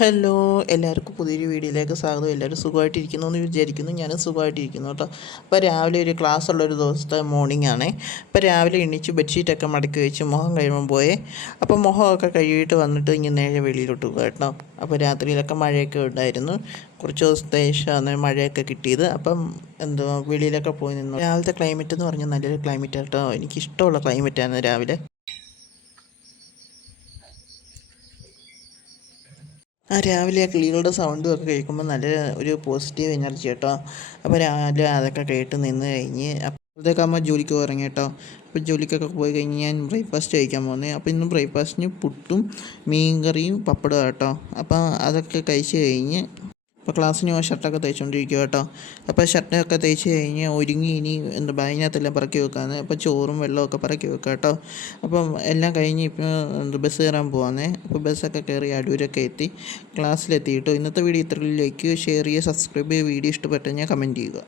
Hello, എല്ലാവർക്കും പുതിയൊരു വീഡിയോയിലേക്ക് സ്വാഗതം. എല്ലാവരും സുഖമായിട്ടിരിക്കുന്നു എന്ന് വിചാരിക്കുന്നു. ഞാനും സുഖമായിട്ടിരിക്കുന്നു കേട്ടോ. അപ്പോൾ രാവിലെ ഒരു ക്ലാസ് ഉള്ളൊരു ദിവസത്തെ മോർണിംഗ് ആണേ. അപ്പോൾ രാവിലെ എണീച്ച് ബെഡ്ഷീറ്റൊക്കെ മടക്കി വെച്ച് മുഖം കഴിയുമ്പോൾ പോയേ. അപ്പോൾ മുഖമൊക്കെ കഴുകിയിട്ട് വന്നിട്ട് ഇങ്ങനെ നേരെ വെളിയിലോട്ട് പോകുക കേട്ടോ. അപ്പോൾ രാത്രിയിലൊക്കെ മഴയൊക്കെ ഉണ്ടായിരുന്നു. കുറച്ച് ദിവസത്തെ ശേഷമാണ് മഴയൊക്കെ കിട്ടിയത്. അപ്പം എന്തുവാ വെളിയിലൊക്കെ പോയി നിന്നു. രാവിലത്തെ ക്ലൈമറ്റ് എന്ന് പറഞ്ഞാൽ നല്ലൊരു ക്ലൈമറ്റ് കേട്ടോ. എനിക്കിഷ്ടമുള്ള ക്ലൈമറ്റാണ് രാവിലെ. രാവിലെ കിളികളുടെ സൗണ്ടും ഒക്കെ കേൾക്കുമ്പോൾ നല്ല ഒരു പോസിറ്റീവ് എനർജി കേട്ടോ. അപ്പോൾ രാവിലെ അതൊക്കെ കേട്ട് നിന്ന് കഴിഞ്ഞ് അപ്പോഴത്തേക്ക് അമ്മ ജോലിക്ക് ഇറങ്ങി കേട്ടോ. അപ്പോൾ ജോലിക്കൊക്കെ പോയി കഴിഞ്ഞ് ഞാൻ ബ്രേക്ക്ഫാസ്റ്റ് കഴിക്കാൻ പോകുന്നത്. അപ്പോൾ ഇന്ന് ബ്രേക്ക്ഫാസ്റ്റിന് പുട്ടും മീൻകറിയും പപ്പടവും കേട്ടോ. അപ്പോൾ അതൊക്കെ കഴിച്ച് കഴിഞ്ഞ് അപ്പോൾ ക്ലാസ്സിന് ഷർട്ടൊക്കെ തയ്ച്ചുകൊണ്ടിരിക്കുക കേട്ടോ. അപ്പോൾ ഷർട്ടൊക്കെ തയ്ച്ച് കഴിഞ്ഞ് ഒരുങ്ങി ഇനി ബാഗിനകത്തെല്ലാം പറക്കി വെക്കാമെന്ന്. അപ്പോൾ ചോറും വെള്ളമൊക്കെ പറക്കി വെക്കുക കേട്ടോ. അപ്പം എല്ലാം കഴിഞ്ഞ് ഇപ്പോൾ ബസ് കയറാൻ പോകാമെന്നേ. അപ്പോൾ ബസ്സൊക്കെ കയറി അടൂരൊക്കെ എത്തി ക്ലാസ്സിലെത്തി കേട്ടോ. ഇന്നത്തെ വീഡിയോ ഇത്രയിലേക്ക് ഷെയർ ചെയ്യുക, സബ്സ്ക്രൈബ് ചെയ്യുക, വീഡിയോ ഇഷ്ടപ്പെട്ടു കഴിഞ്ഞാൽ കമൻറ്റ് ചെയ്യുക.